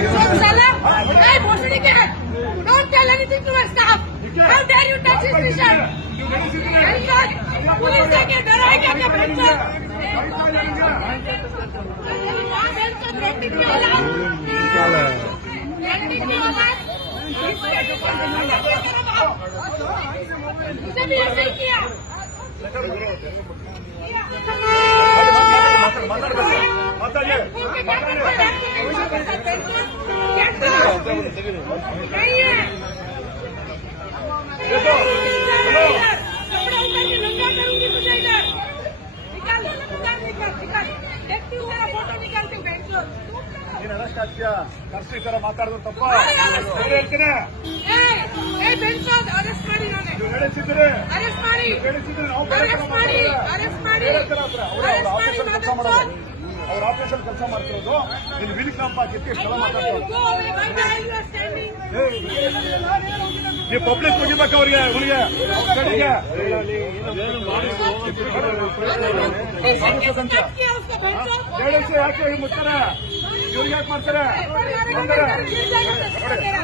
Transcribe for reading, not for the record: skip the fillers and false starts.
Hey, Bosniak! Don't tell anything to my staff. How dare you touch his vision? Police जाके डराएगा क्या बच्चा? इसे भी ऐसे ही किया। ಕರ್ಸಿ ತರ ಮಾತಾಡೋದು ತಪ್ಪ ಹೇಳ್ತೀನಿ. ಅರೆಸ್ಟ್ ಮಾಡಿ ನಾನೇ ಹೇಳಿಸಿದ್ರೆ ಅರೆಸ್ಟ್ ಮಾಡಿ ನಾವು ಅವ್ರ ಆಫೀಸಲ್ಲಿ ಕೆಲಸ ಮಾಡ್ತಿರೋದು ಇಲ್ಲಿ ವಿಲಿ ಕ್ಯಾಂಪ್ ಹಾಕಿತ್ತು ಸ್ಥಳ ಮಾತಾಡೋದು ನೀವು ಪಬ್ಲಿಕ್ ಮುಗಿಬೇಕು ಅವ್ರಿಗೆ ಉಳಿಗೆ ಹೇಳಿಸಿ ಯಾಕೆ ಮುಚ್ತಾರೆ ಇವ್ರಿಗೆ ಯಾಕೆ ಮಾಡ್ತಾರೆ